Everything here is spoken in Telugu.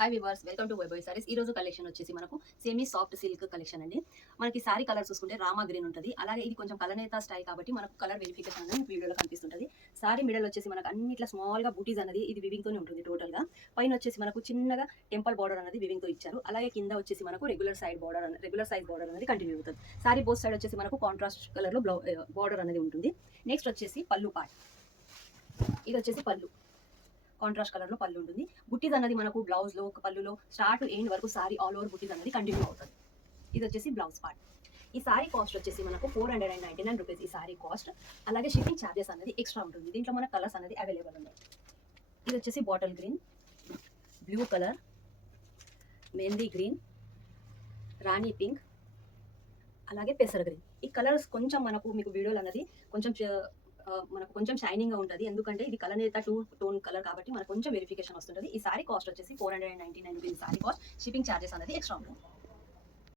హాయ్ వివర్స్, వెల్కమ్ టు వైబోయ్ సారీస్. ఈ రోజు కలెక్షన్ వచ్చేసి మనకు సెమీ సాఫ్ట్ సిల్క్ కలెక్షన్ అండి. మనకి సారీ కలర్ చూసుకుంటే రామా గ్రీన్ ఉంటుంది. అలాగే ఇది కొంచెం కలనేత స్టైల్ కాబట్టి మనకు కలర్ వెరిఫికేషన్ అనేది వీడియోలో కనిపిస్తుంటుంది. సారీ మిడల్ వచ్చేసి మనకు అన్నిట్లా స్మాల్ గా బూటీస్ అనేది ఇది వివింగ్ తోనే ఉంటుంది టోటల్ గా. పైన వచ్చేసి మనకు చిన్నగా టెంపుల్ బార్డర్ అనేది వివింగ్ తో ఇచ్చారు. అలాగే కింద వచ్చేసి మనకు రెగ్యులర్ సైజ్ బార్డర్ అనేది కంటిన్యూ అవుతుంది. సారీ బోత్ సైడ్ వచ్చేసి మనకు కాంట్రాస్ట్ కలర్ లో బార్డర్ అనేది ఉంటుంది. నెక్స్ట్ వచ్చేసి పళ్ళు పార్ట్. ఇది వచ్చేసి పళ్ళు కాంట్రాస్ట్ కలర్ లో పళ్ళు ఉంటుంది. బుట్టీస్ అన్నది మనకు బ్లౌజ్ లో పళ్ళులో స్టార్ట్ ఎండ్ వరకు సారీ ఆల్ ఓవర్ బుట్టీస్ అనేది కంటిన్యూ అవుతుంది. ఇది వచ్చేసి బ్లౌజ్ పార్ట్. ఈ సారీ కాస్ట్ వచ్చేసి మనకు 499 రూపీస్ ఈ సారీ కాస్ట్. అలాగే షిప్పింగ్ ఛార్జెస్ అనేది ఎక్స్ట్రా ఉంటుంది. దీంట్లో మన కలర్స్ అనేది అవైలబుల్ ఉన్నాయి. ఇది వచ్చేసి bottle green, blue colour, mehndi green, rani pink, అలాగే పెసర గ్రీన్. ఈ కలర్స్ కొంచెం మీకు వీడియోలు అనేది మనకు కొంచెం షైనింగ్ గా ఉంటుంది. ఎందుకంటే ఇది కలనేత టోన్ కలర్ కాబట్టి మనకు కొంచెం వెరిఫికేషన్ వస్తుంది. ఈ సారీ కాస్ట్ వచ్చేసి 499 rupees sorry cost. Shipping charges అనేది ఎక్స్ట్రా ఉంటుంది.